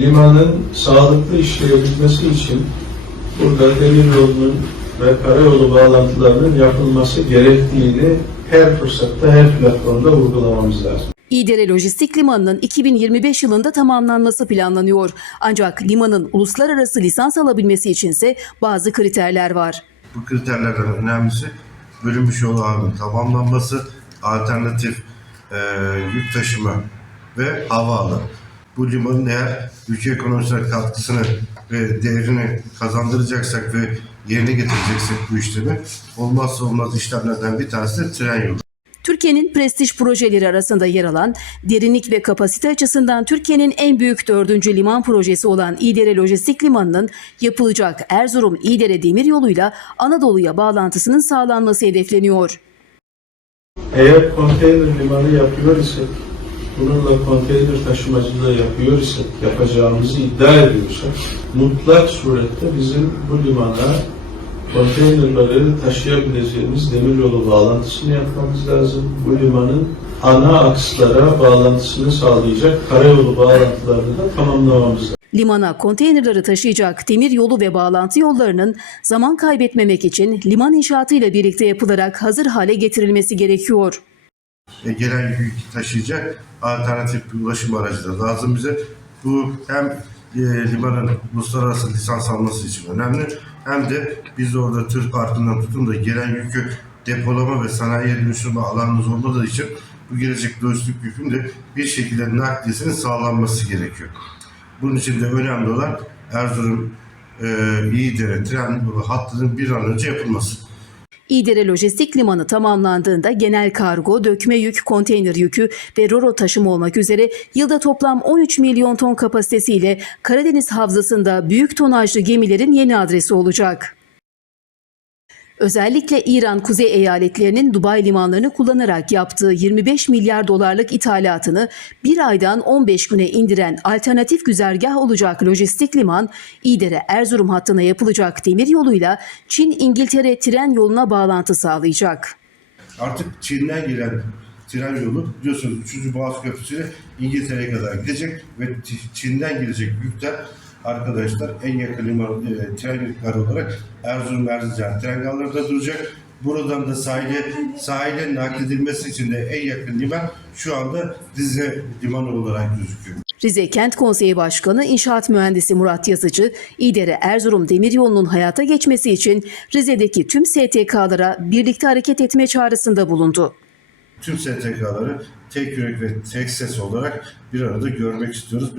limanın sağlıklı işleyebilmesi için burada demiryolunun ve karayolu bağlantılarının yapılması gerektiğini her fırsatta, her platformda vurgulamamız lazım. İdere Lojistik Limanı'nın 2025 yılında tamamlanması planlanıyor. Ancak limanın uluslararası lisans alabilmesi içinse bazı kriterler var. Bu kriterlerden önemlisi bölünmüş yol ağının tamamlanması, alternatif e, yük taşıma ve havaalanı. Bu limanın eğer ülke ekonomisine katkısını ve değerini kazandıracaksak ve yerine getireceksek bu işlemi olmazsa olmaz işlemlerden bir tanesi de tren yolu. Türkiye'nin prestij projeleri arasında yer alan, derinlik ve kapasite açısından Türkiye'nin en büyük dördüncü liman projesi olan İdere Lojistik Limanı'nın yapılacak Erzurum-İdere demir yoluyla Anadolu'ya bağlantısının sağlanması hedefleniyor. Eğer konteyner limanı yapıyor isek, bununla konteyner taşımacılığı yapıyor isek, yapacağımızı iddia ediyorsak, mutlak surette bizim bu limana konteynerları taşıyabileceğimiz demiryolu bağlantısını yapmamız lazım. Bu limanın ana akslara bağlantısını sağlayacak karayolu bağlantılarını da tamamlamamız lazım. Limana konteynerları taşıyacak demir yolu ve bağlantı yollarının zaman kaybetmemek için liman inşaatıyla birlikte yapılarak hazır hale getirilmesi gerekiyor. E, gelen yükü taşıyacak alternatif bir ulaşım aracı da lazım bize. Bu hem e, limanın uluslararası lisans alması için önemli hem de biz orada tır parkından tutun da gelen yükü depolama ve sanayiye dönüştürme alanımız olmadığı için bu gelecek lojistik yükün de bir şekilde nakliyesinin sağlanması gerekiyor. Bunun için de önemli olan Erzurum e, İyidere tren yolu hattının bir an önce yapılması. İdere Lojistik Limanı tamamlandığında genel kargo, dökme yük, konteyner yükü ve roro taşıma olmak üzere yılda toplam 13 milyon ton kapasitesiyle Karadeniz Havzası'nda büyük tonajlı gemilerin yeni adresi olacak. Özellikle İran kuzey eyaletlerinin Dubai limanlarını kullanarak yaptığı 25 milyar dolarlık ithalatını bir aydan 15 güne indiren alternatif güzergah olacak lojistik liman, İdere Erzurum hattına yapılacak demir yoluyla Çin-İngiltere tren yoluna bağlantı sağlayacak. Artık Çin'den gelen tren yolu biliyorsunuz 3. Boğaz Köprüsü'yle İngiltere'ye kadar gidecek ve Çin'den gelecek yükler arkadaşlar en yakın liman e, tren yükleri olarak Erzurum Erzincan tren garlarında duracak. Buradan da sahile sahile nakledilmesi için de en yakın liman şu anda Rize limanı olarak gözüküyor. Rize Kent Konseyi Başkanı İnşaat Mühendisi Murat Yazıcı, İdere Erzurum Demiryolu'nun hayata geçmesi için Rize'deki tüm STK'lara birlikte hareket etme çağrısında bulundu. Tüm STK'ları tek yürek ve tek ses olarak bir arada görmek istiyoruz.